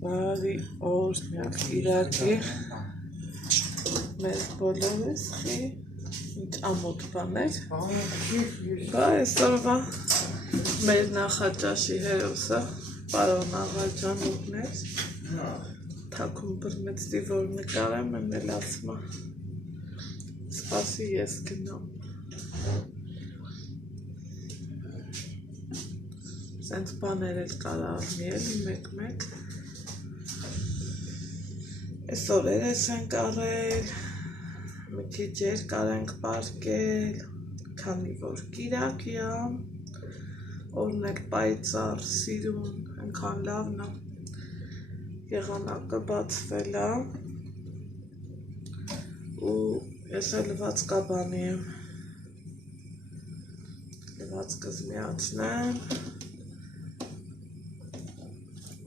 Բարի օրհնյալ Կիրակի մեզ բոլորս ինչ ամոթ բաներ բա այսօրվա մեր նախաճաշի հերոսը պարոն Աղաջանովն էր թաքուն բռնեցի որ նկարեմ էլ ասում սպասի ես գնամ սենց բաներ էլ կարա ասնի էլի մեկ Այսօր երես ենք առել, մի քիչ երկար ենք պարկել, քանի որ Կիրակ է, օրն էլ պայծառ, սիրուն, այնքան լավն է, եղանակը բացվել է, ու ես էլ լվացկաբանի եմ, լվացկս միացնեմ,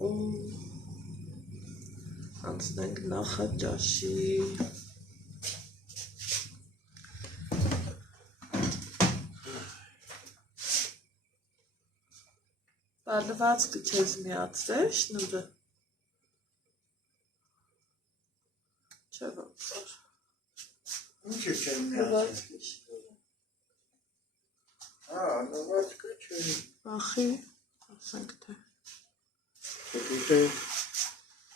ու անցնենք նախաճաշի Լվացքը չես միացրել, շնուրը չէ ոնցոր Ինչ է չեմ միացրել լվացքը չէ Ախի, ասենք թե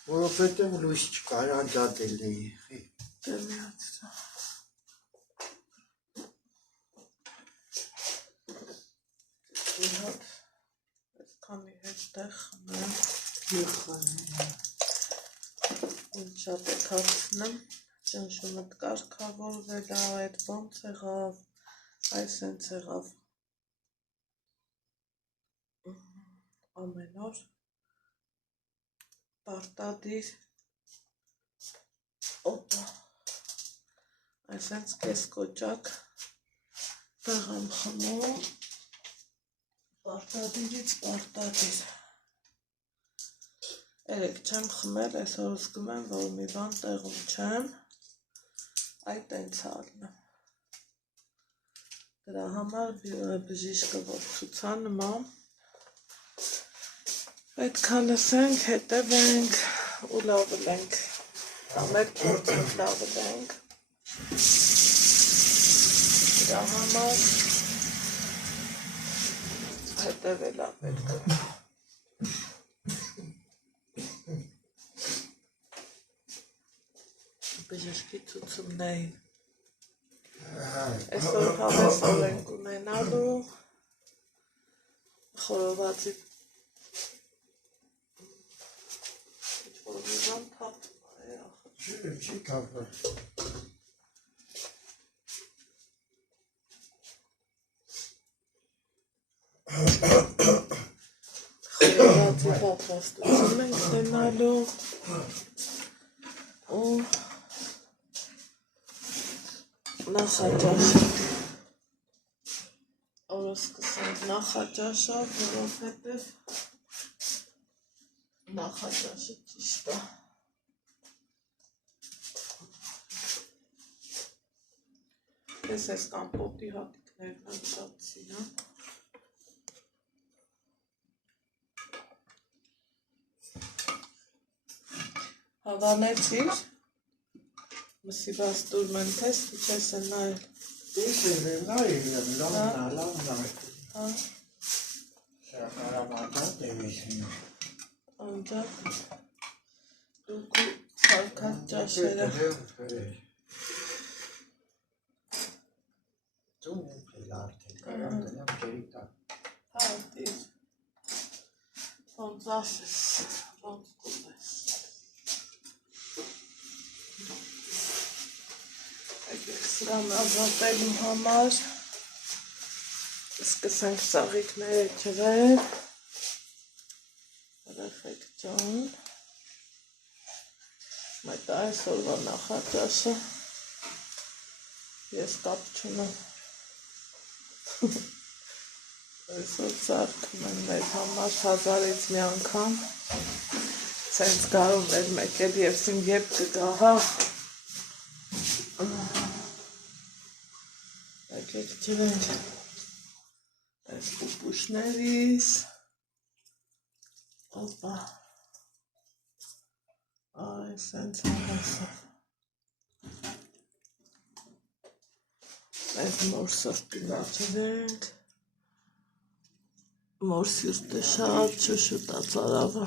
Որովհետև լույս չկար, անջատել էի Դե միացրա Քանի հետտեղ խմեմ Ինչ շատ է թացնեմ Ճնշումըտ կարգավորվել է, այդ ոնց եղավ, այս հենց եղավ Ամեն օր Պարտադիր Օպա Այս հենց կես կոճակ տեղ եմ խմում Պարտադիրից պարտադիր Երեկ չեմ խմել, այսօր զգում եմ, որ մի բան տեղում չեմ Այդ ենց ալնեմ Դրա համար բժիշկը որ ցուցանման Պետքա լսենք, հետևենք ու լավելենք Մեր փորձենք լավելենք Դրա համար հետևել է պետք Բժշկի ցուցումներին Այսօր հավես օր ենք ունենալու խորովածի Ինչ-որ մի բան թափում է Չի թափել Խորովածի պատրաստություն ենք ունենալու ու նախաճաշը Օրը սկսենք նախաճաշով, որովհետև նախաճաշը ճիշտ է Ես ես կամպոտի հատիկներն եմ շատ սիրում Հավանեցիր Մսի բաստուր մենթես, ու չես են նայել Ես եմ նայել եմ, լավնա Շարապարամատատ եմ ես Անջակ Դուք ու սարկած ճաշերը Դու էլ արդեն կարամ գնամ ջերի տակ Հատիր Ոնց ասես, ոնց կուտես Սրան ազատելու համար սկսենք ծաղիկները ջրել Երեխեք ջան Մետ այսօրվա նախաճաշը Ես կապ չունեմ Այսօր ծարքում են մեր համար հազարից մի անգամ Սենց գարում էր մեկ էլ և սին եբ կգա հա Եկեք ջրենք այս պուպուշներիս Опа. Ay, սենց հավասավ։ Այս մոր սրտի մաչերենք։ Մոր սիրտը շատ շշուտած արավը։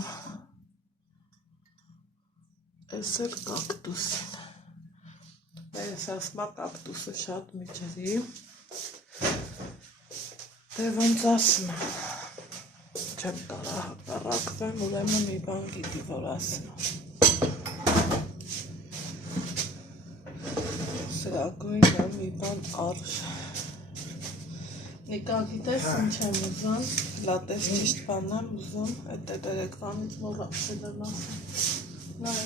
Այս էլ կակտուսին։ Այս ասմա կակտուսը շատ միջերի։ Դե ոնց ասում եմ։ Չեմ կարա հակառակվեմ, ուրեմն մի բան գիտի, որ ասում։ Սրագույն է մի բան արժ։ Նիկա գիտես ինչ եմ ուզում, լատես ճիշտ բան եմ ուզում, այդ երեկվանից մոռացել եմ ասում։ Նայ։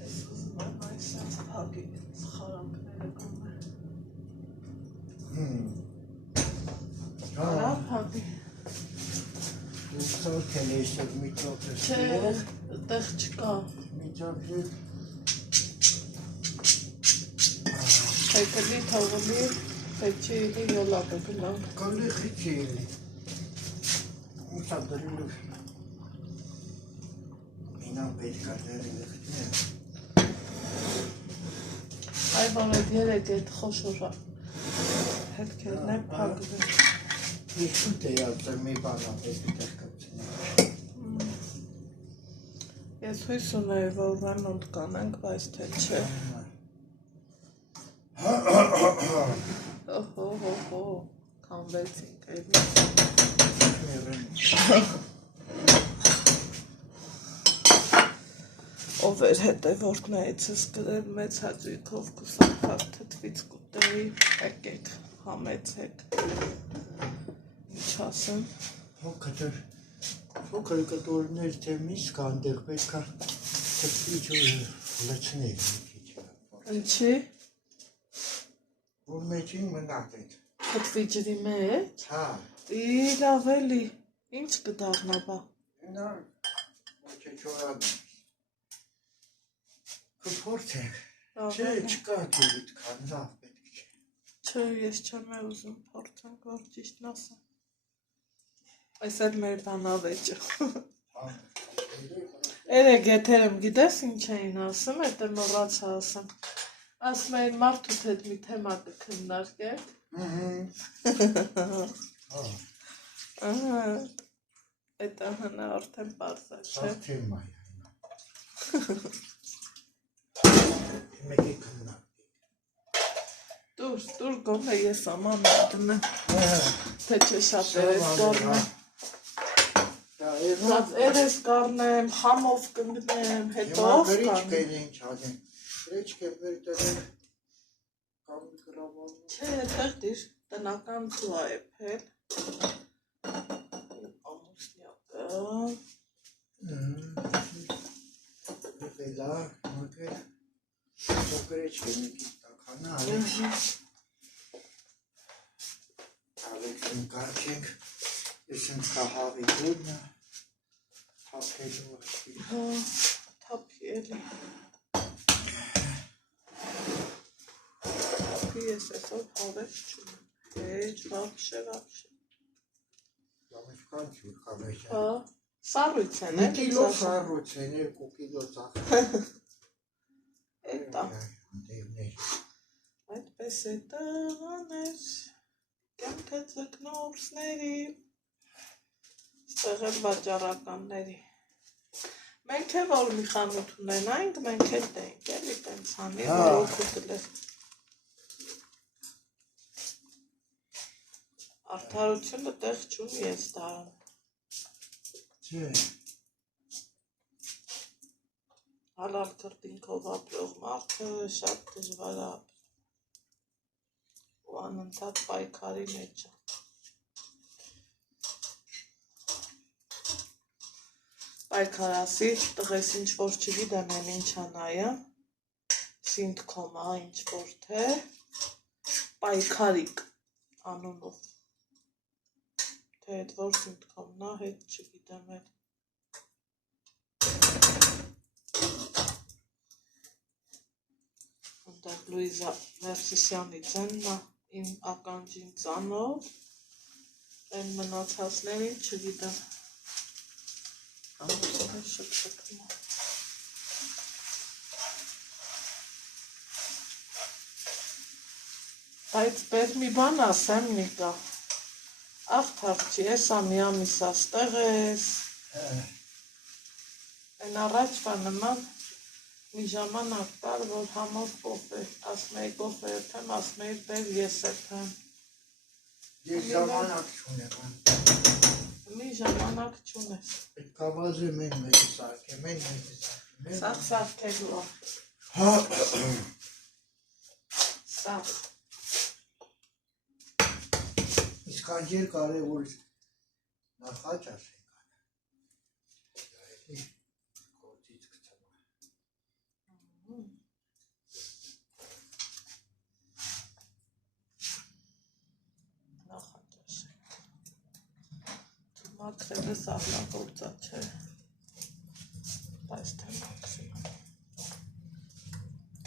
Այս ուզում եմ այս սենց փակի խարանքները գոմը։ Արա փակի։ Դու քելեշտ միջոկը։ Չէ, տեղ չկա։ Միջոկը։ Հայկլի թողլի պետք է իրի յոլապը գնամ։ Կոլի խիչի էլի։ Ուսա դրիլու։ Մինա պետք է դրիլու խիչներ։ Այ բան էդ երեկ էդ խոշորա։ Հետքերն է փակվել։ Իսկ դե ասել մի բան ապես դեռ կապցնի։ Ես հույս ունեի, որ ռեմոնտ կանենք, բայց թե չէ։ Հո, կանվեցինք էլի։ Ով էր հետևորդներիցս գրել մեծ հաճույքով կուսակապ թթվից կուտեի, եկեք, համեցեք։ Ինչ ասեմ։ Փոքր կտորներ թե միս կան դեղ պետք է թթվիչ լցնել մի քիչ։ Ինչի։ Որ մեջին մնաք այդ։ Թթվի ջրի մեջ։ Հա։ Լավ էլի, ինչ կդառնա բա։ Նա ոչե չորան։ Կփորձեք։ Չէ, չկա դուրիդ կան, լավ պետք չէ։ Չէ, ես չեմ ուզում փորձենք, որ ճիշտն ասեմ։ Այս էլ մեր բանավեճը։ Երեկ եթերում գիտես ինչ էին ասում, էդ մոռացա ասեմ։ Ասում էին մարդու հետ մի թեմա կքննարկենք։ Այդ ահանա արդեն պարզ է, չէ։ Սաղ թեմա է այնա։ Մեկի քննարկենք։ Դուր գոնե ես աման դնեմ, թե չէ շատ երես կարնեմ։ Երես կարնեմ, համով կնգնեմ, հետո ով կարնեմ։ Ինչ անեմ, գրեչք եմ վերտեղել կամ գրավանում։ Չէ, տեղ դիր, տնական ծու է եփել։ Ամուսնյակը։ Վելա, մոկեր, գրեչք եմ եկի տականա, Ալեքսին կարքենք, ես եմ կահավի գունը, թապելու աշկի։ Հա, թապի էլի։ Թապի ես այսօր հավես չունեմ, հեչ, վաղշե։ Լամեշկան չուր խավեշ է։ Հա, սարույց են, Մի կիլո սարույց են, 2 կիլո ծախ։ Էտա։ Այդպես է տղաներ, կյանքը ձկնորսների, ստեղ էլ վաճառականների։ Մենք է որ մի խանութ ունենայինք, մենք էլ դենք, էլի տենց հանի, որ օգուտ լեր։ Արդարությունը տեղ չունի ես դարում։ Չէ։ Հալալ կրտինքով ապրող մարդը շատ դժվար է ապրում։ Ու անընդհատ պայքարի մեջ է։ Պայքարասի, տղես ինչ-որ չգիտեմ են ինչ անայը, սինթքոմա ինչ-որ թե, պայքարիկ անունով, թե հետ որ սինթքոմնա հետ չգիտեմ էլ։ Ընդեղ Լուիզա Ներսիսյանի ձեննա իմ ականջին ծանով, են մնացածներին չգիտեմ։ Ամուսինը շփշփում է։ Բայց պես մի բան ասեմ Նիկա։ Աղ թաղչի, եսա մի ամիս աստեղ ես։ Են առաջվա նման մի ժամանակ կար, որ համոտ կոֆե, ասմեի կոֆե եթեմ, ասմեի բեր ես եթեմ։ Ես ժամանակ չունեմ։ Մի ժամանակ չունես։ Պետք է վազեմ են մեկը սարքեմ, են մեկը սարքեմ։ Սաղ սարքելու է։ Հա։ Սաղ։ Իսկ անջեր կարևոր նախաճ ասենք։ Գործից գցեմ։ Նախաճաշ։ Մաքրելը սաղնագործա չէ։ Բայց թե մաքրել։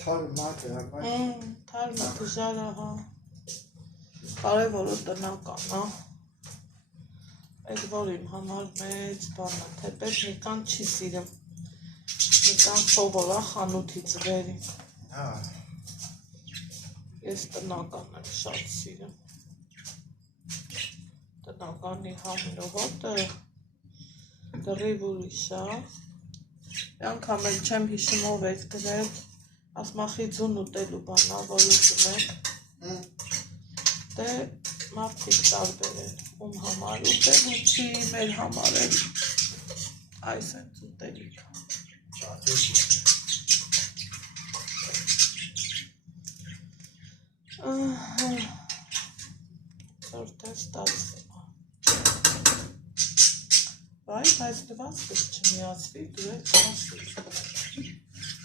Թար մաքրել, բայց թարմը դժարը, հա։ Կարևորը տնական, հա։ Այդ որ իմ համար մեծ բան է, թեպետ Նիկան չի սիրում։ Նիկան սովոր է խանութից վերի։ հա։ Ես տնական եմ շատ սիրում։ Տնականի համին ու հոտը դրիվ ուրիշ է։ Անգամ էլ չեմ հիշում ով եք դրել, ասմախի ձուն ուտելու բանա, որ ուտում եք։ Դե մարդիկ տարբեր են, ում համար ուտելու չի, մեր համար էլ այս են ուտելիք։ Սորտ է ստացվում։ Բայց դվացքս չմիացվի, դու էլ կասվի։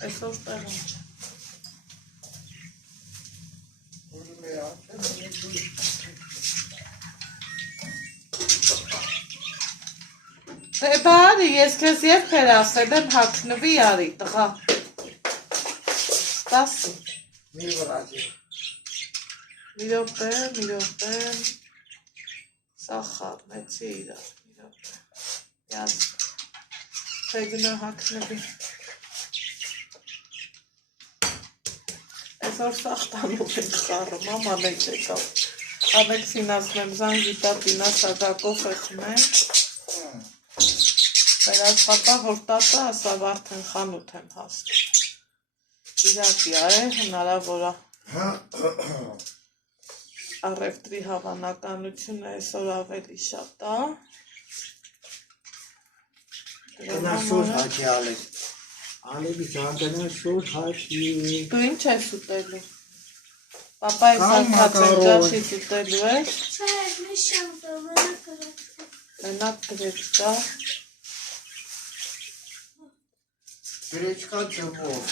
Այսօր տեղում չէ։ Դե բարի, ես քեզ երբեր ասել եմ հագնվի արի, տղա։ Ստասի։ Մի վրացի։ Մի րոպե, սա խառնեցի իրար, մի րոպե, յազ, թե գնա հագնվի։ Այսօր սաղ տանով ենք խառում, ամանեք եկավ։ Ամեքսին ասում եմ զան գիտա պինա սագակով խմենք։ Մեր աշխատա, որ տատը ասա վարդեն խանութ եմ հասնում։ Իրակի է, հնարավոր է։ Առևտրի հավանականությունը այսօր ավելի շատ է։ Գնա սուր հաճի ալեք։ Ալեքի ճանգնա սուր հաճի։ Դու ինչ ես ուտելու։ Պապայի սարքած ջաշից ուտելու ես։ Չէ, մի շամպը, մենակ գրեցկա։ Մենակ գրեցկա։ Գրեչկա ջվով։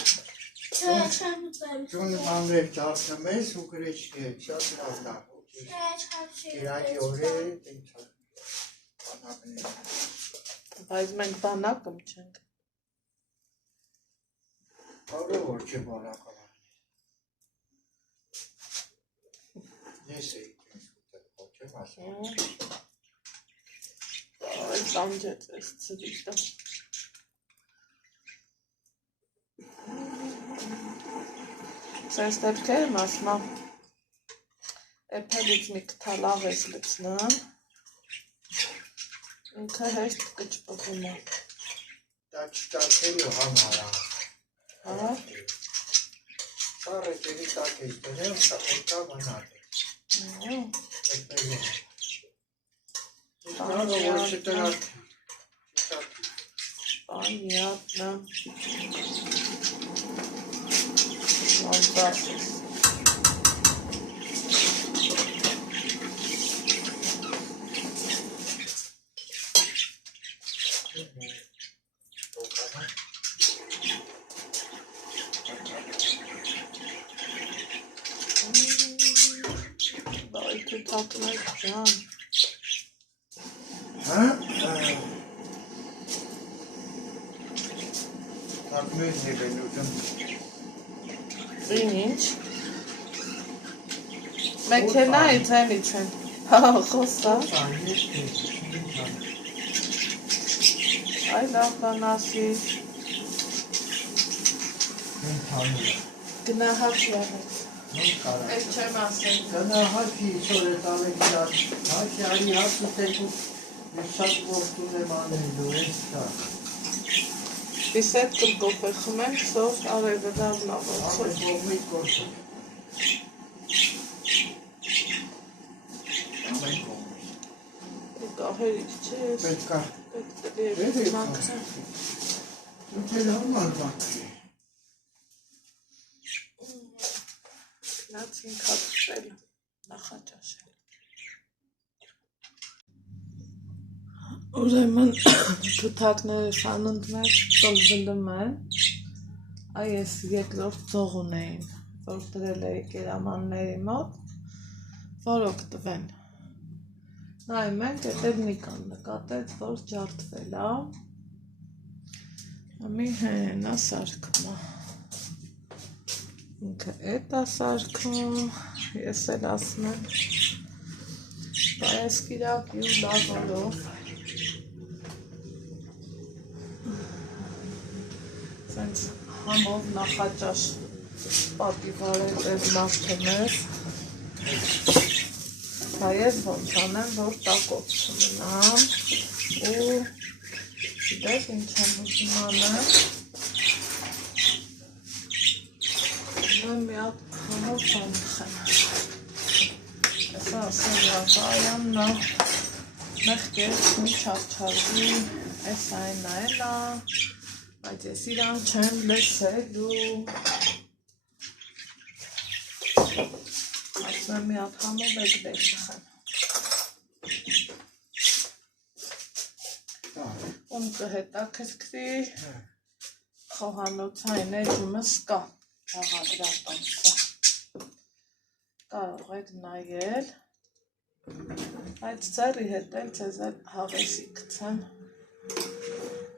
Չէ, չեմ ուտել։ Ջունի մանրեր ճարդում ես ու գրեչկ է, շատ լավն է։ Չէ, չեմ Իրակի օրերը տենց է։ Բանակներ։ Բայց մենք բանակում չենք։ Կարևոր չէ բանակը։ Ես էի տենց ուտել, չեմ ասում։ Այս անջեց ես ծրիտը։ Սենց դեպքեր եմ ասմա, էպելից մի կթալավ ես լծնան, ինքը հեշտ կճպվում է։ Դա չտակելու համար է։ Հա։ Սարը ջերի տակ ես դրել, հետա մնակ է։ Էպելու։ Նանը որ չտրակ։ Понятно. Fantastic. Давай ты так начнем. Ակմերն է բենուտում։ Ինչ։ Մեքենայից հենից են։ Հա, խոսա։ Այ լավ բան ասիր։ Են թանում է։ Գնահատ եղեց։ Նոն կարա։ Ես չեմ ասել։ Գնահակի իսոր է տալեք իրար։ Հակի արի հացը տեքու ես շատ ողտուն եմ անելու ես կա։ Դիսետ կլկոպեսում եմ, սով արևը դարնավոր։ Ամեն կողմից գործը։ Ամեն կողմից։ Կահերիք չէ ես։ Պետք է։ Պետք է մաքրեմ։ Դուք էլ համար բանք է։ Նացին կապշել, նախաճաշել։ Ուրեմն թութակները սաննդներ ծլվլում են, այս երկրորդ ծող ունեին, որ դրել էի կերամանների մոտ, որ օգտվեն։ Նայ մենք էտել Նիկան նկատեց, որ ջարդվել է, ամի հենա սարկում է։ Ինքը էտ է սարկում, ես էլ ասում եմ, բայց կիրակի ու լավորով, սենց համով նախաճաշ պատիվարել էր մարդը մեզ, բայց ոնց անեմ, որ տակով չմնամ ու գիտես ինչ եմ ուզում անեմ, մի հատ համով բան խեմ, եսա ասել լավայաննա, մեղկերս մի չարչարվի, ես այն այլա, բայց ես իրան չեմ լսելու, ասում եմ մի հատ համով եք դեր խեմ, ում կհետաքրքրի խոհանոցային էջումս կա, աղադրատանցը, կարող եք նայել, բայց ծերի հետ էլ ձեզ էլ հավեսի կցեմ,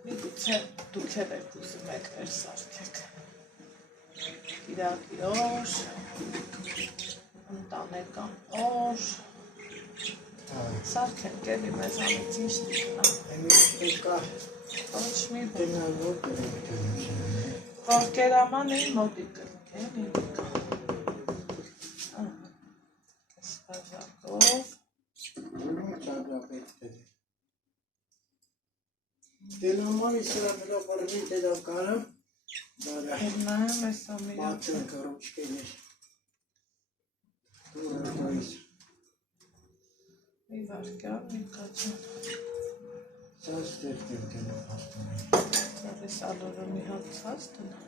միգուցե դուք էլ եք ուզում եք ներսարքեք, կիրակի օր, ընտանեկան օր, սարքենք էլի մեզանից ինչ դիքնա, ոչ մի բան, որ կերաման էի մոտի կլնք են ինիք, կես բաժակով, Դենամանի սրա նրա պարմի դեդավ կարամ, հերնայեմ ես ամիրակ, մատրն կրոչկեներ, դուրը դայս, մի վարկյալ, մի կաճան, սաս տերտեմ կենով հաստում եմ, ես ալորը մի հատ ցած տնա,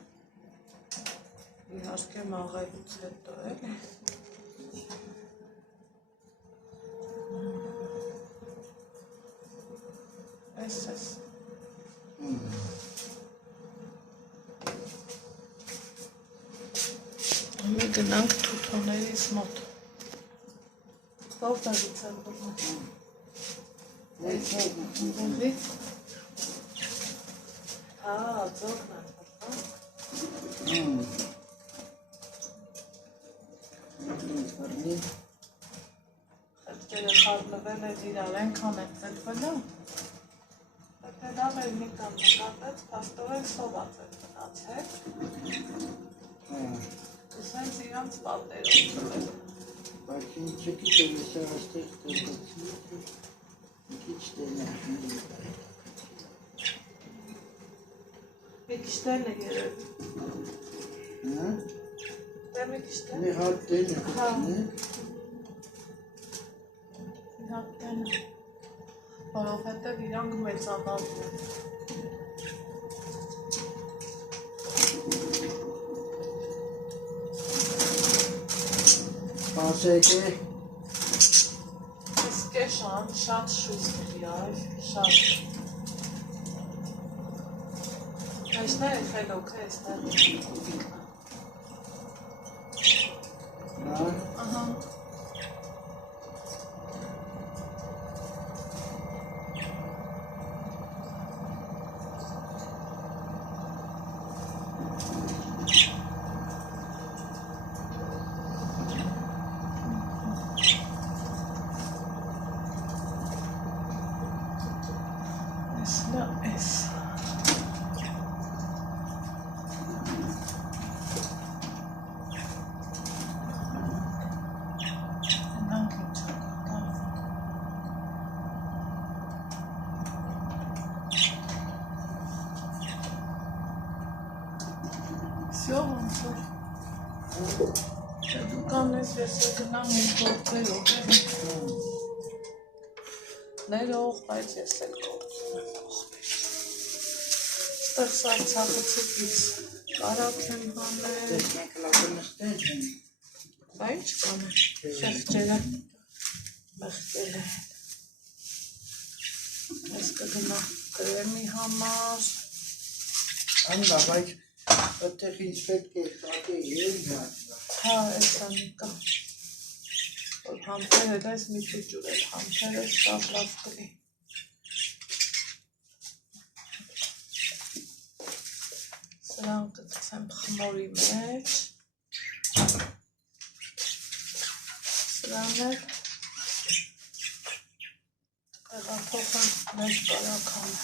իհարկե մաղելուց հետո էլի, ես, մի գնանք թութոներիս մոտ, որտեղից եմ բռնում, բուղի, ձողն եմ բռնում, խելքերը խարնվել էր իրար, ենքան են ծետվելա, Պետեդավ էր մի կամ նկատեց, պաստորեն սոված էր մնացել, սենց իրանց պատերով ծվել, բայց ինձ չգիտեմ ես աստեղ տերգոցի, քիչ տենա, մի քիչ տեն է երև, մի քիչ տեն, մի հատ տենը կցնե, մի հատ տեն է, որովհետև իրանք մեծանալու են, ասեք է, ես կեշան շատ շույս կրի այվ, շատ, Այշներ է խելոք է, եստեղ ուվիկնա, ահա, Ես նա ես Всё, ոնց որ։ Դու կանես ես գնամ իմ գործերով։ Ներող, բայց ես էլ գործում եմ ողբեր։ Ստեղ սարցախցիկից կարակ եմ հանել։ Մենք լավ նստել ենք։ Բա ինչ կանեմ, շեղջերը մեղկել են։ Ես կգնա կրեմի համար։ Աննա, բայց այդտեղ ինձ պետք է տակե երգա։ Հա, էսան կա։ Որ համբերը դες մի փիճուր էլ համբերը շատ լավ կլի։ Սրան կգցեմ խմորի մեջ։ Սրան էլ տեղափոխեմ մեր բարականը։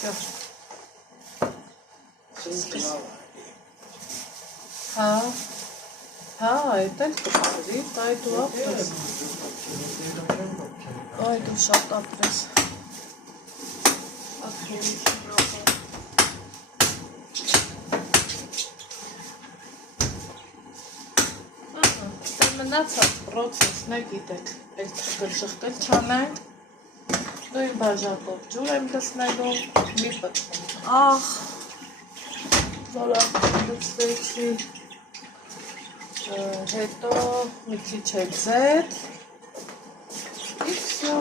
Всё. Հա, այդ էլ կպրի, այ դու ապրես։ Այ դու շատ ապրես։ Ապրես շնորհակալ։ Դա մնացած պրոցեսն է, գիտեք, այդ թխկել չանենք։ Նույն բաժակով ջուր եմ դսնելու, մի պտվում աղ, որ աղբեցվեցի, հետո մի քիչ էլ ձետ, и всё։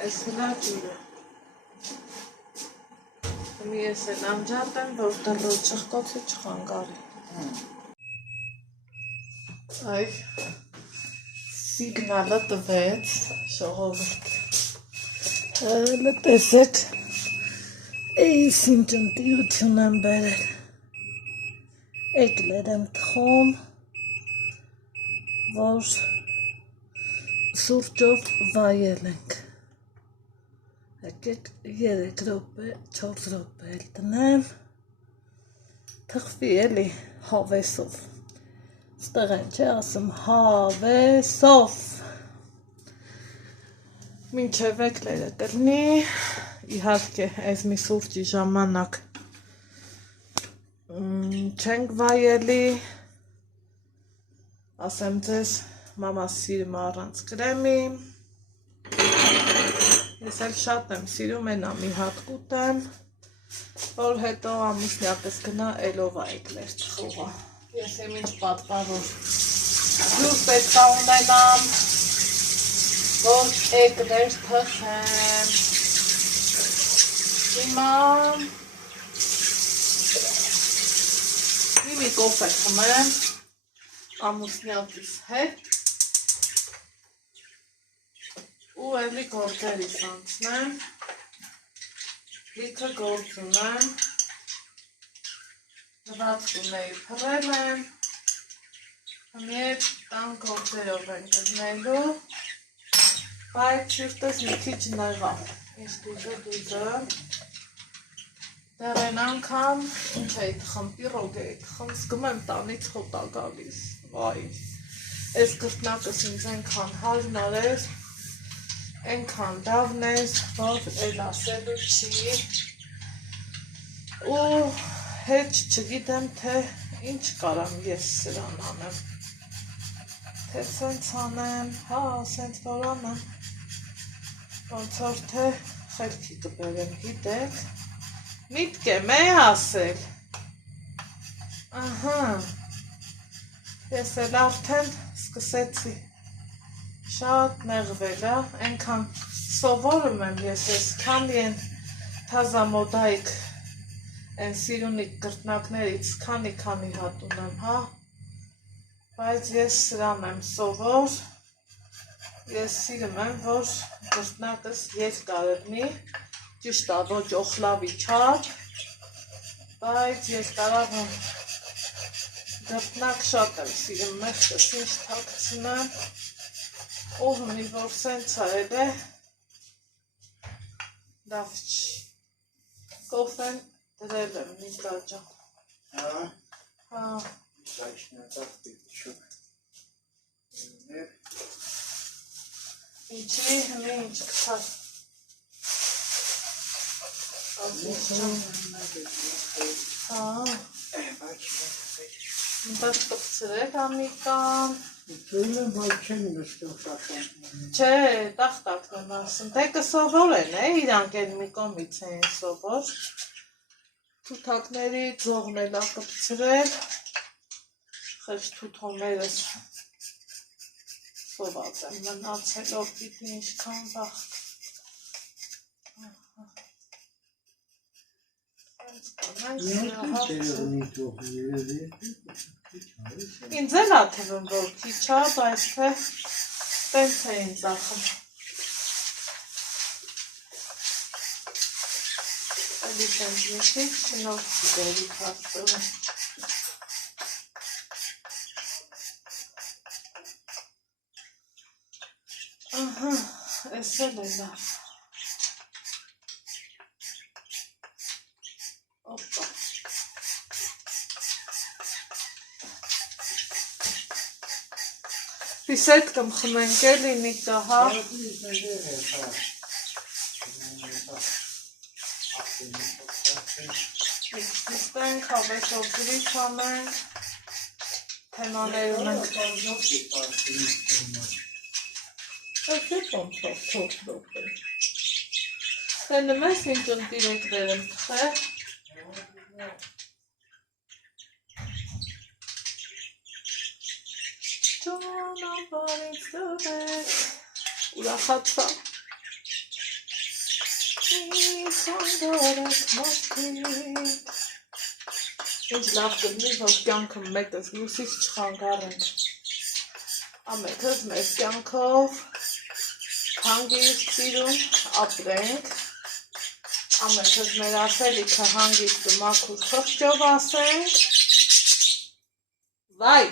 Այս հլա ջուրը։ Մի ես էլ անջատ եմ, որ դռո չխկոցի չխանգարի։ Այ, սիգնալը տվեց, շողովուրդ։ Լտեսեք, էիս ինչ ընտիրություն եմ բերել։ Էկլեր եմ տխում, որ սուրճով վայել ենք։ Եկեք 3 րոպե, 4 րոպե էլ տնեմ, թխվի էլի հավեսով, ստեղ են չէ ասում հավեսով, մինչև էկլերը կլնի, իհարկե այս մի սուրճի ժամանակ չենք վայելի, ասեմ ձեզ, մամաս սիրում առանց կրեմի, ես էլ շատ եմ սիրում, ենա մի հատ կուտեմ, որ հետո ամուսնյակս գնա էլով այկլեր թխողա։ Ես եմ ինչ պատպարոր ջուր պետք է ունենամ, որ էկլեր թխեմ։ Հիմա մի կոֆե խմեմ ամուսնյակիս հետ ու էլի գործերիս անցնեմ, լիքը գործ ունեմ, հրացքունեի փռել եմ, հմիետ տան գործերով են գտնելու, բայց շիրտես մի քիչ նեղա, ինչ դուզը, դեռ են անգամ, ինչ էի թխմ, պիրոգ էի թխմ, զգում եմ տանից խոտա գալիս, վայ, ես կրտնակս ինձ ենքան հարմար էր, ենքան լավն էր, որ էլ ասելու չի, ու հետ չգիտեմ, թե ինչ կարամ ես սրան անեմ, թե սենց անեմ, հա, սենց որ անեմ, ոնց որ թե խելքի կբերեմ, գիտեք, միտք եմ է ասել, ահա, ես էլ արդեն սկսեցի շատ նեղվել, ենքան սովորում եմ ես ես քանի են թազամոդայք են սիրունիկ կրտնակներից քանի հատ ունեմ, հա, բայց ես սրան եմ սովոր, ես սիրում եմ, որ կրտնակս երկար լինի, ճիշտ է, ոչ օխլավի չափ, բայց ես կարող եմ կրտնակ շատ եմ սիրում, մեղքս ինչ թաքցնեմ, ու հնի որ սենց էլ է, լավ չի, կոֆեն դրել եմ Նիկա ջան, հա, Ինչի հնի ինչ կթար։ Ինտեղ կպցրեք ամիկան։ Չէ, տախտակն եմ ասում, թե կսովոր են իրանք էլ մի կոմից էին սովոր։ Թութակների ձողն էլ կպցրել, խեչ թութոներս սոված եմ մնացել, որ պիտի ինչքան բախտ։ Ինձ էլ աթվում, որ քիչ է, բայց թե տենց էին ծախում։ Էլի տենց միշի շնորհ դերի քարտում։ Ահա, էս էլ է լավ։ Օպա։ Պիսետ կմխմենք էլի նիկա, հա։ Իստենք, հավեսովրի չամենք, թեմաներում ենք։ Այս է պոնցով թող դոպել։ Տենեմ ես ինչ ընտիրեկներ եմ թխե։ Ճանապարհից դուրս ուրախացա Ինչ լավ կլինի, որ կյանքը մեկս մյուսից չխանգարենք ամենքս մեր կյանքով հանգիստ սիրուն ապրենք ամենքս մեր ասելիքը հանգիստ ու մաքուր խղճով ասենք վայ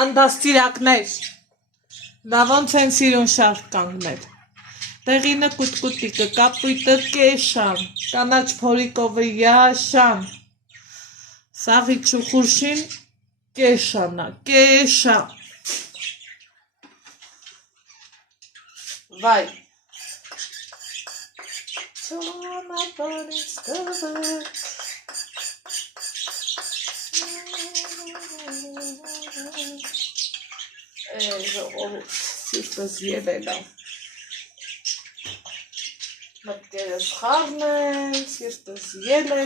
Անդաստիրակներ, դա ոնց են սիրուն շարք կանգնել, տեղինը կուտկուտիկը, կապույտը կեշան, կանաչ փորիկովը յաշան, սաղի չուխուրշին կեշանա, կեշա, վայ, ճանապարհից դուրս ժողովուրդ, սիրտս ելել է, մտքերս խառն են, սիրտս ելել է,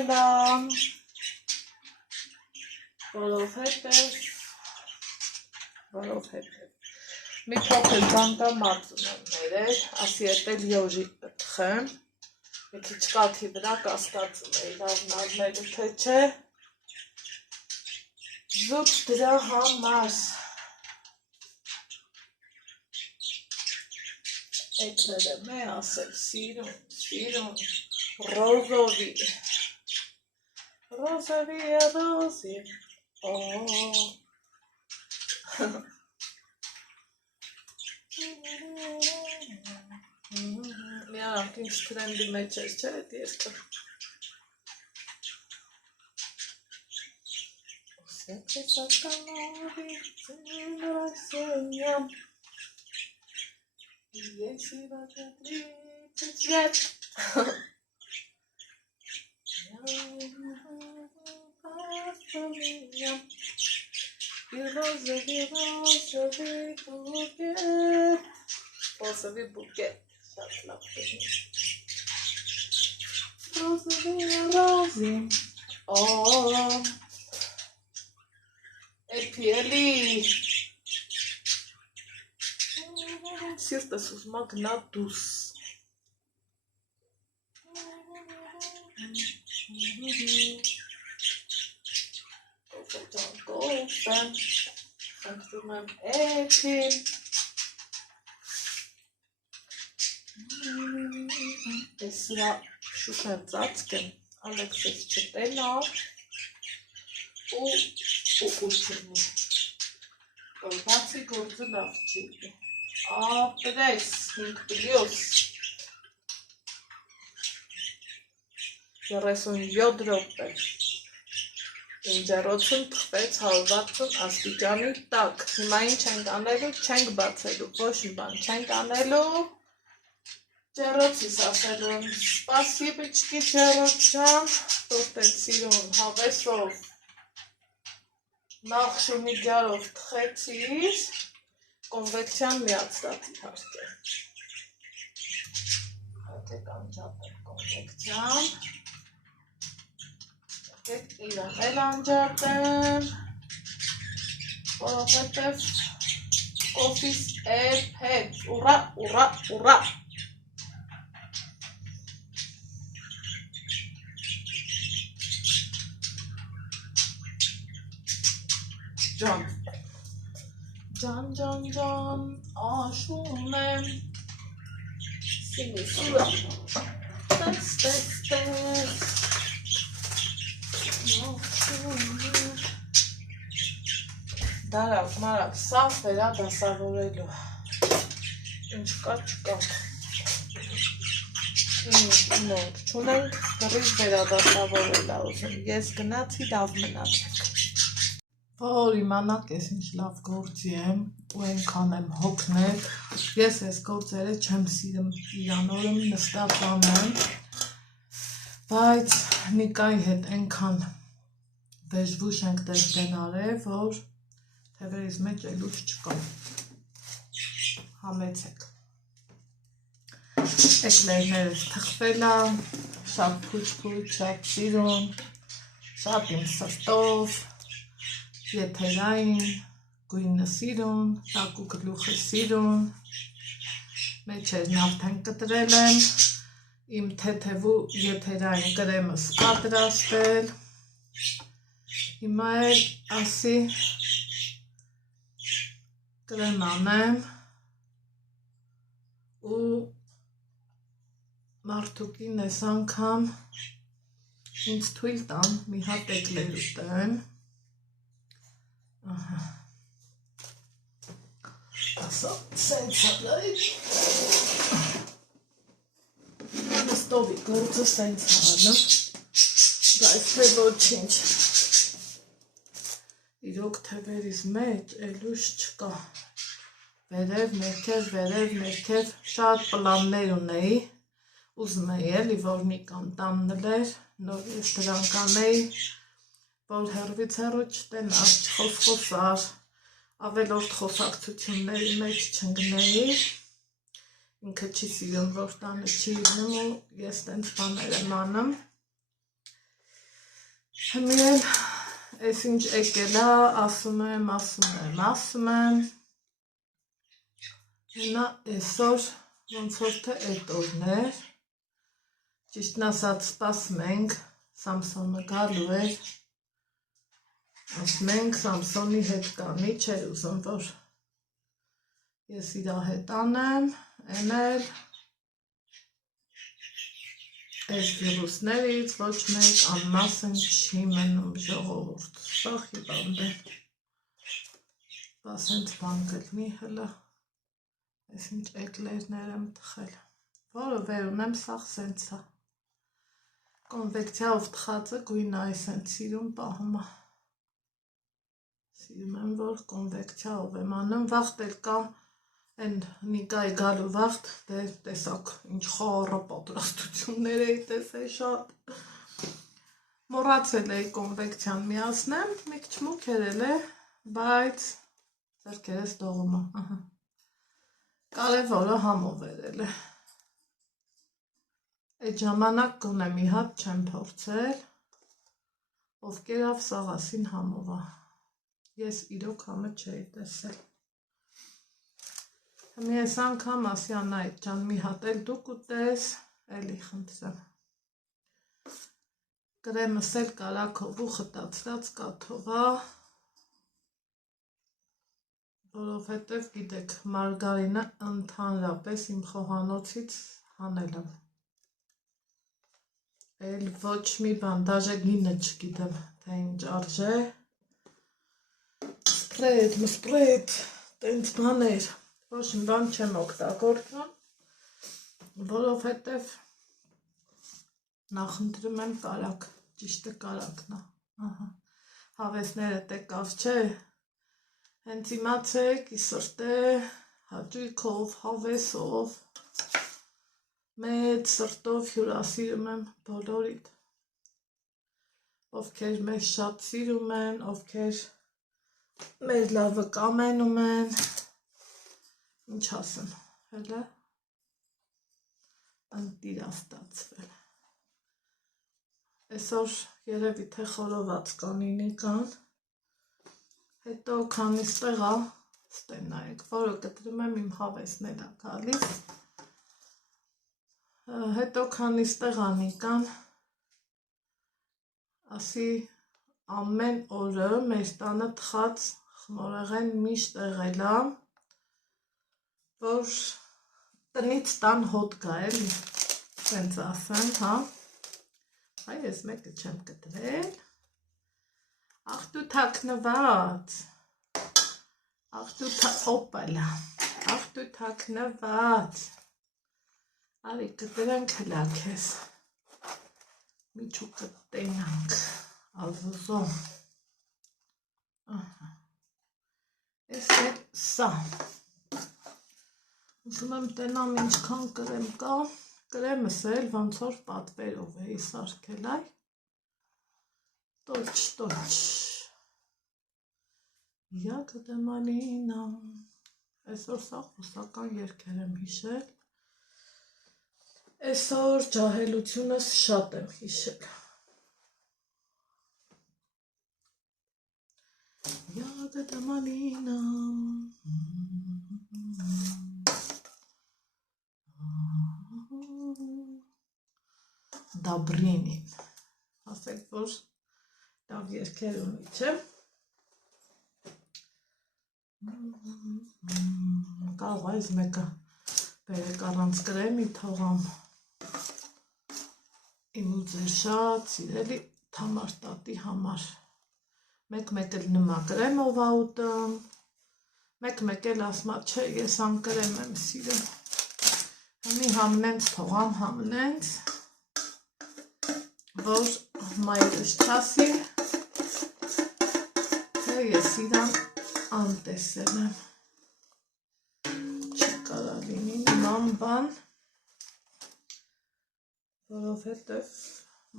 որովհետև մի փոքր բանկամարտ ունեմ ներել, ասի էտ էլ յոժի կտխեմ, մի քիչ կաթի վրա կասկածում էի լավնարները, թե չէ, զուտ դրա համար Էքները մե ասել սիրուն, ռոզովի է ռոզի, մի արանք ինչ թրենդի մեջ էր, չէ էտ երկը Ես իվաճատրիցից Ռոզովի բուկետ շատ լավ Ռոզովի Էպի էլի Սիրտս ուզում գնա դուրս Կոֆեն խնդրում եմ էպին Ես սրա շուշեն ծածկեմ Ալեքսես չտենա ու ուղուչունի որ բացի գործը լավ չի ապրես 5+, 37 րոպե Ինջերոցում թխվեց 160 աստիճանի տակ։ Հիմա ինչ ենք անելու, չենք բացելու, ոչ մի բան չենք անելու։ Ջեռոցիս ասելուն, սպասիբիչկի ջեռոց ջան, տորտել սիրուն հավեսով, նախ շունիգյարով թխեցիր, կոնվեկցիան միացրած իհարկե։ Հատեք անջատել կոնվեկցիան։ Եկեք իրան էլ անջատեմ, որովհետև կոֆիս էփեց, ուրա, ուրա, ուրա։ Ջան, աշուն եմ, սիլիսիլա, տես, դարակ, մարակ, սավ վերադասավորելու, ինչ կա չկա, նոր չունենք, գրիվ վերադասավորելա ուզում, ես գնացի լավ մնացեք, որ իմանաք ես ինչ լավ գործի եմ ու ենքան եմ հոգնել, ես ես գործերը չեմ սիրում իրանորում նստած անեմ, բայց Նիկայի հետ ենքան վեժվուշ ենք տեստեն արև, որ թևերից մեջ էլուց չկա, համեցեք, էկլերներս թխվելա, շատ փուչ, շատ սիրուն, շատ իմ սրտով, եթերային, գույնը սիրուն, տակու գլուխը սիրուն, մեջերն արդեն կտրել եմ, իմ թեթևու եթերային կրեմս պատրաստել, հիմա էլ ասի կրեմ անեմ ու մարդուկին ես անգամ ինձ թույլ տան մի հատ էկլեր ուտեմ, ասա, սենց հալայր, նստովի գործը սենց հալը, բայց թե ոչինչ, իրոք թևերից մեջ էլուշ չկա, վերև, ներքև, շատ պլաններ ունեի, ուզում էի էլի, որ Նիկան տաննել էր, նոր ես դրանք անեի, որ հեռվից հեռու չտենար, չխոսխոսար, ավելորդ խոսակցությունների մեջ չընգնեի, ինքը չի սիրում, որ տանը չի ինում ու ես տենց բաներ եմ անում, հմի էլ ես ինչ եկելա, ասում եմ, հենա այսօր ոնց որ թե էտ օրներ, ճիշտն ասած սպասում ենք, Սամսոնը գալու էր, ասում ենք Սամսոնի հետ կանի, չէր ուզում, որ ես իրա հետ անեմ, են էլ այս վիրուսներից ոչ մեկ անմասն չի մնում ժողովուրդ, սախի բանդել, բաս հենց բան գլնի հլը, ես ինչ էկլերներ եմ տխել, որը վեր ունեմ սախ սենցա, կոնվեկցիայով տխածը գույնը այս են սիրում պահումը, սիրում եմ, որ կոնվեկցիայով եմ անում, վաղտ էլ կա, են Նիկայի գալու վաղտ, դեր տեսակ, ինչ խառը պատրաստություններ էի տեսել շատ, մոռացել էի կոնվեկցիան միացնեմ, մի քիչ մուքերել է, բայց ձեռքերս դողումը, կարևորը համովերել է, այդ ժամանակ գոնե մի հատ չեմ փորձել, ով կերավ սաղասին համովա, ես իրոք համը չէի տեսել, հմի ես անգամ ասյան այդ ճան մի հատ էլ դուք ուտես, էլի խնդրեմ, կրեմս էլ կարակով ու խտացրած կաթովա, որովհետև գիտեք մարգարինը ընդհանրապես իմ խոհանոցից հանել եմ, էլ ոչ մի բան, դաժե գինը չգիտեմ, թե ինչ արժե, սպրեդ, տենց բաներ, ոչ մի բան չեմ օգտագործում, որովհետև նախընտրում եմ կարակ, ճիշտը կարակն է, Հավեսները տեկավ չէ, հենց իմացեք, իսրտե, հաճույքով, հավեսով, մեծ սրտով հյուրասիրում եմ բոլորիդ, ովքեր մեզ շատ սիրում են, ովքեր մեր լավը կամենում են, ինչ ասեմ, հելը, ընտիրաստացվել։ Այսօր երևի թե խորոված կանինի կան, հետո քանիս տեղա, ստեն նայեք, որը կտրում եմ իմ հավեսներ ա գալիս, հետո քանիս տեղանի կան, ասի ամեն օրը մեր տանը թխած խմորեղեն միշտ եղել ա, որ տնից տան հոտ գա էլի, սենց ասեմ, հա, այ ես մեկը չեմ կտրել, աղ դու թաքնված, աղ դու օպալա, աղ դու թաքնված, արի կտրենք հլա քեզ, միջու կտենանք, ազոզոմ, ես էլ սա, ուզում եմ տենամ ինչքան կրեմ կա, կրեմս էլ ոնց որ պատվերով էի սարքել այ, տոչ, յագդը մանինա, այսօր սա խոսական երգեր եմ հիշել, այսօր ջահելությունս շատ եմ հիշել, յագդը մանինա, Դաբրինին, ասեք, որ լավ երգեր ունի, չէ, կարող այս մեկը բերեք առանց կրեմի թողամ, իմ ու ձեր շատ սիրելի թամարտատի համար, մեկ էլ նմա կրեմով ա ուտում, մեկ էլ ասմա չէ, ես անկրեմ եմ սիրում, հմի համնենց թողամ համնենց, որ մայրս չասի, թե ես իրան անտեսել եմ, չի կարա լինի նման բան, որովհետև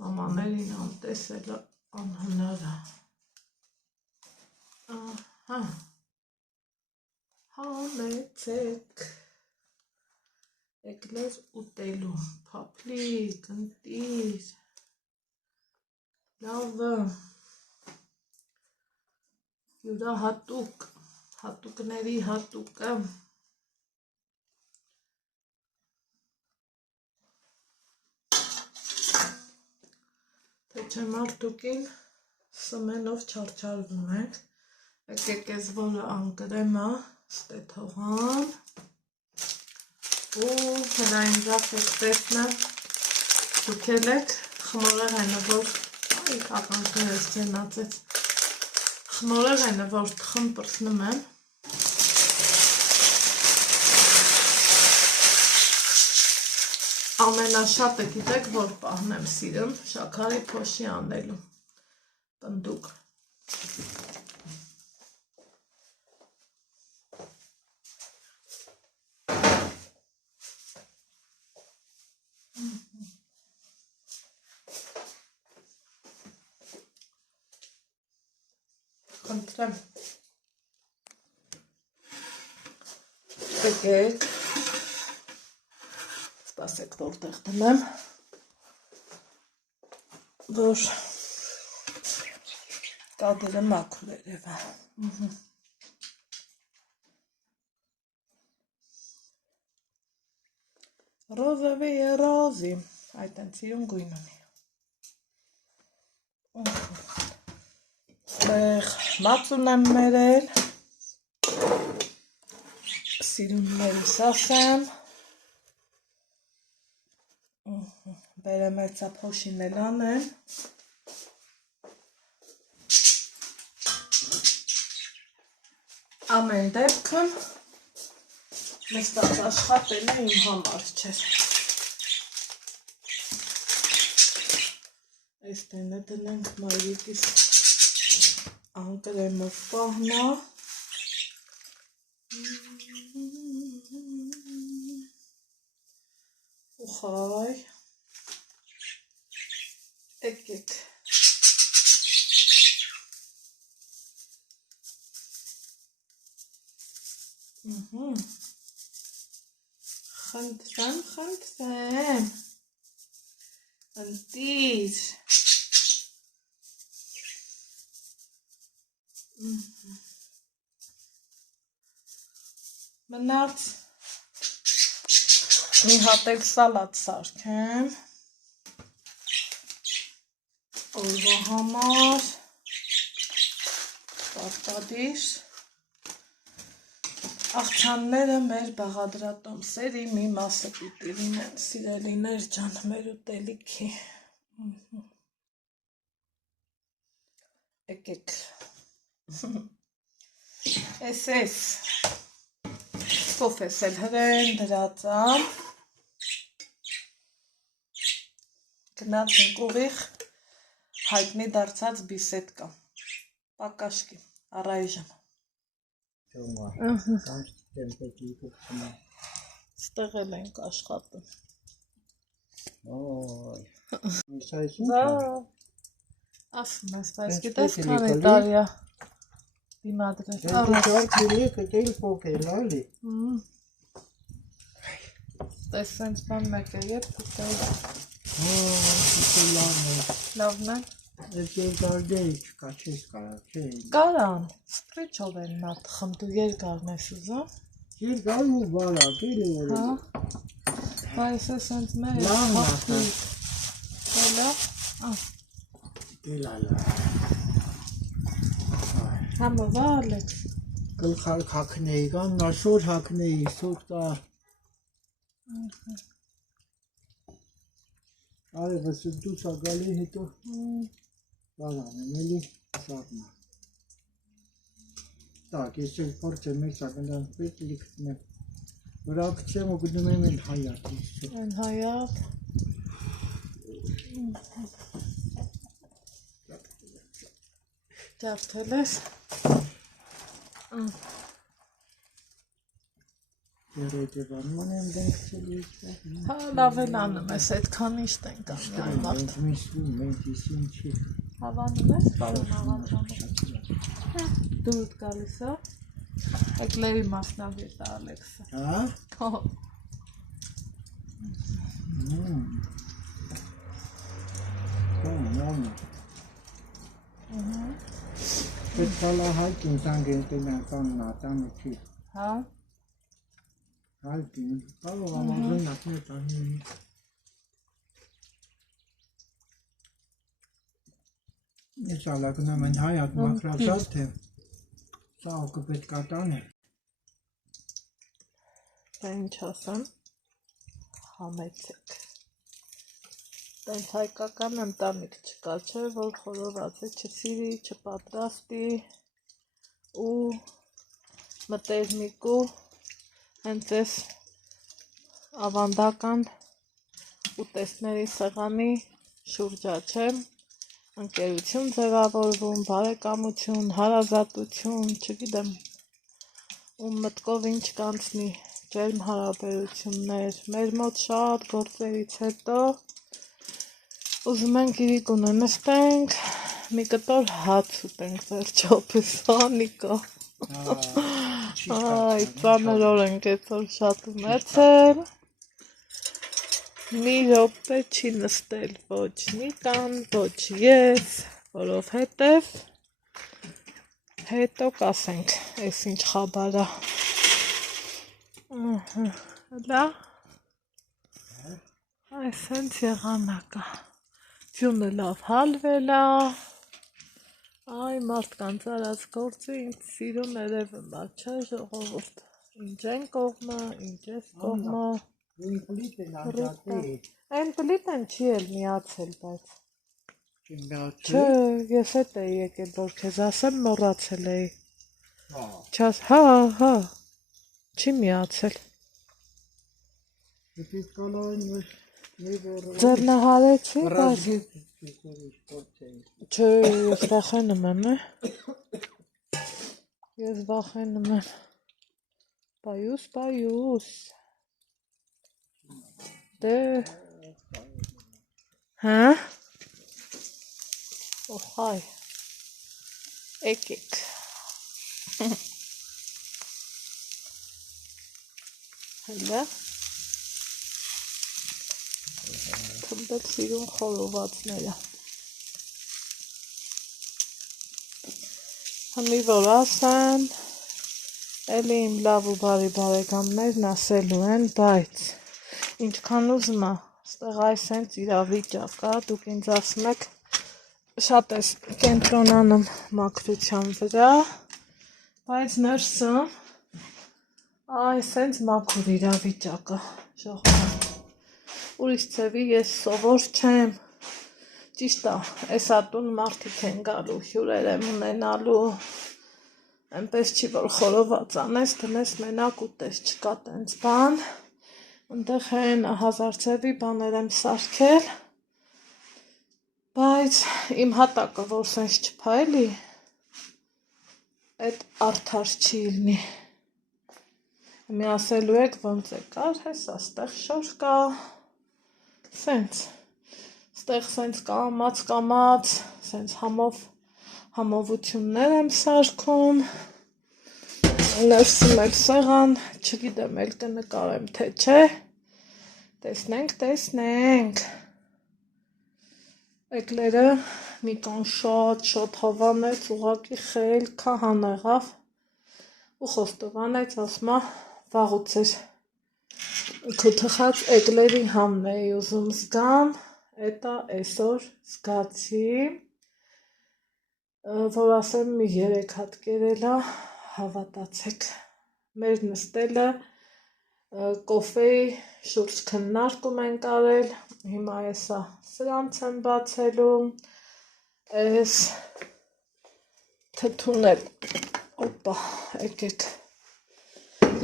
մամաներին անտեսելը անհնար է, ահա, համեցեք, եկլեր ուտելու, փափլիկ, ընտիր, լավը, յուրա հատուկ, հատուկների հատուկը, թե չեմ արդուկին սմենով չարչարվում ենք, եկեք ես որը անկրեմ ա, ստե թողամ, ու հնա ինձավ եք տեսնը, դուքել եք խմորեղենը, որ ականքներս ձենացեց, խմորեղենը, որ թխում պրսնում եմ, ամենաշատը գիտեք, որ պահն եմ սիրում, շաքարի փոշի անելու, պնդուկ, խնդրեմ, եկեք, սպասեք որտեղ դնեմ, որ կադրը մաքուր երևա, ռոզովի է ռոզի, այդ են սիրում գույն ունի, մածուն եմ մերել, սիրուններիս ասեմ, բերեմ էրցա փոշին էլ անեմ, ամեն դեպքում նստած աշխատելը իմ համար չէր, այս տենը դնենք մայրիկիս անկրեմով պահնա։ Ու խայ։ Եկեք։ Խնդրեմ։ Ընտիր։ Մնաց մի հատ էլ սալատ սարքեմ օրվա համար պարտադիր աղջանները մեր բաղադրատոմսերի մի մասը պիտի լինեն սիրելիներ ջան մեր ուտելիքի եկեք Էս կոֆես էլ հրեն դրածամ գնացինք ուղիղ հայտնի դարձած բիսեդկա պակաշկի առայժմ ստեղ էլ ենք աշխատում ասում ես բայց գիտես քանի տարի է Տես սենց բան մեկ է ետ պուտել լավն է Կարան, սպրիչով են նատ խմդու երկարն ես ուզում Երկար ու բարակ Հա Բայց է սենց մեր հապի Դելա Համովա ալեքս Գլխար հակնեի կան, նաշոր հակնեի, սոկտար Արևս դուս ագալի հետո Բարան եմ էլի շարնա Так, ես էլ պործ եմ ես ագնդան պետ լիքտն եմ Վրակ չեմ ու գնում եմ են հայատ Են հայատ Ճարդել ես Երեդևանում եմ դենք չելի Հա լավ էլ անում ես այդքան իշտ ենք անում մարդ Մենք իսինչի Հավանում ես բարոն աղատրանը Դու ուտ գալիս է Էկլերի մասնավիտ է Ալեքսը Հա? Հո Պետք ալա հայք ինձանք ենտենական նատանը չի Հա Հայք ինձ կարող ամազոն նատներ տանի Ես ալա գնամ են հայատ մակրավշատ թե Սա օկը պետք ատան է Դա ինչ ասեմ Համեցեք Տենց հայկական ընտանիք չկա չէ որ խորովածը չսիրի, չպատրաստի ու մտերմիկու հենց ես ավանդական ուտեստների սեղանի շուրջա չէ ընկերություն ձևավորվում, բարեկամություն, հարազատություն, չգիտեմ ու մտքով ինչ կանցնի ջերմ հարաբերություններ մեր մոտ շատ գործերից հետո ուզում ենք իրիկունը նստենք մի կտոր հաց ուտենք վերջապես Անիկա Այ ծանրոր ենք այսօր շատ ունեցել Մի րոպե չի նստել ոչ Նիկան, ոչ ես, որովհետև հետո կասենք, այս ինչ խաբարա Լա Այս հենց եղանակա Ձյունը լավ հալվել է Այ մարդկանց արած գործը ինձ սիրում երևում է, չէ ժողովուրդ Ինչ են կողմը, ինչ ես կողմը Այն պլիտ են անջատի Այն պլիտեն չի էլ միացել, բայց Չիմյացի Չէ, ես հետ էի եկել, որ քեզ ասեմ, մոռացել էի Չաս, հա, չի միացել Պետք կալա այն մեր Ձեռնահարեցի, բայց Ռազգի Քիքերի սպորտի։ Չէ, ես վախենում եմ, Ես վախենում եմ։ Պայուս։ Դե։ Հա։ Օխայ։ Եկեք։ Հələ։ Թմբել սիրուն խորովածները։ Հմի որ ասեն, էլի իմ լավ ու բարի բարեկամներն ասելու են, բայց ինչքան ուզում է, ստեղ այս հենց իրավիճակ կա, դուք ինձ ասում եք, շատ ես կենտրոնանում մաքրության վրա, բայց ներսում այս հենց մաքուր իրավիճակը, ժողովուրդ, ուրիշ ձևի ես սովոր չեմ, ճիշտ է, այս ատուն մարդիկ են գալու, հյուրեր եմ ունենալու, այնպես չի, որ խորոված անես, դնես մենակ ուտես, չկա տենց բան, ընդեղ են հազար ձևի բաներ եմ սարքել, բայց իմ հատակը, որ սենց չփայլի, այդ արդար չի լինի, մի ասելու եք, ոնց է կար, հեսա, ստեղ շոր կա, սենց, ստեղ սենց կամած, սենց համովություններ եմ սարքում, ներսում էլ սեղան, չգիտեմ էլ կնկարեմ թե չէ, տեսնենք, էկլերը Նիկոն շատ հավանեց, ուղղակի խել, քահան եղավ, ու խոստովանեց, ասմա վաղուց էր, քո թխած էկլերի համն էի ուզում զգամ, էտա այսօր զգացի, որ ասեմ մի 3 հատ կերելա, հավատացեք, մեր նստելը կոֆեի շուրջ քննարկում ենք արել, հիմա եսա սրանց եմ բացելու, այս թթուն էլ, օպա, եկեք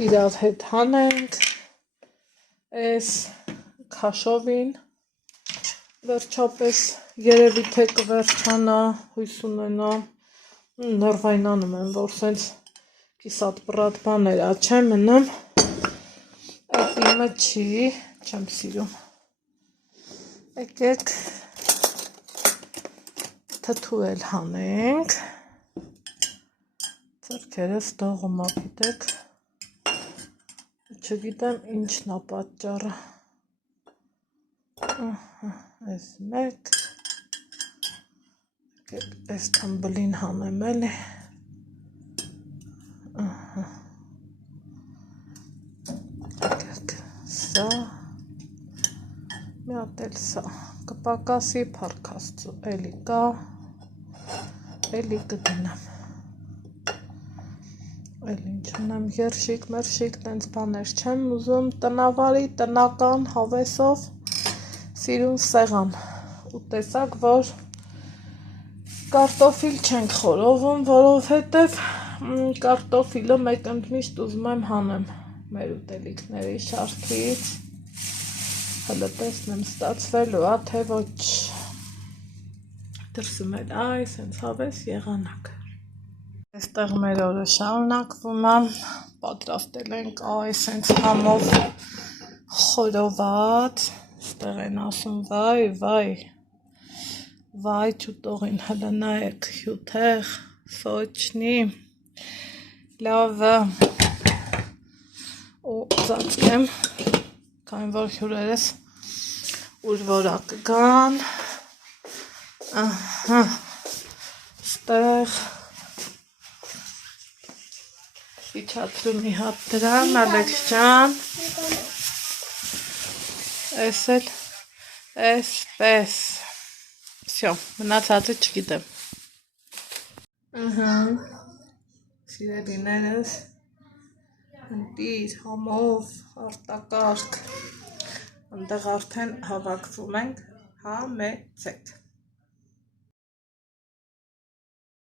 իրար հետ հանենք, այս քաշովին, վերջապես երևի թե կվերջանա, հույս ունենամ, նրվայնանում եմ, որ սենց կիսատ պրատ բաներ չեմ մնում, այդ իմը չի, չեմ սիրում, եկեք թթու էլ հանենք, ձեռքերս դողում ապիտեք, չգիտեմ ինչն է պատճառը, այս մեկ, այս թմբլին հանեմ էլի, սա, մի հատ էլ սա, կպակասի փառքաստու, էլի կա, էլի կդնեմ, էլ ինչ ունեմ երշիկ, մերշիկ, տենց բաներ չեմ ուզում, տնավարի, տնական, հավեսով, սիրուն սեղան, ու տեսակ, որ կարտոֆիլ չենք խորովում, որովհետև կարտոֆիլը մեկ ընդմիշտ ուզում եմ հանեմ մեր ուտելիքների շարքից, հլը տեսնեմ ստացվելու ա, թե ոչ, դրսում էլ այս, հենց հավես եղանակ, այստեղ մեր օրը շարունակվում է, պատրաստել ենք այս հենց համով խորոված, ստեղ են ասում վայ չուտողին հլը նայեք հյութեղ, սոչնի, լավը, ու ծածկեմ, քանի որ հյուրերս ուր որա կգան, ստեղ, իչացրու մի հատ դրան, Ալեքս ջան, Այս էլ, այսպես, վсё, մնացածը չգիտեմ, սիրելիներս, ընտիր, համով, արտակարգ, ընդեղ արդեն հավաքվում ենք, համեցեք,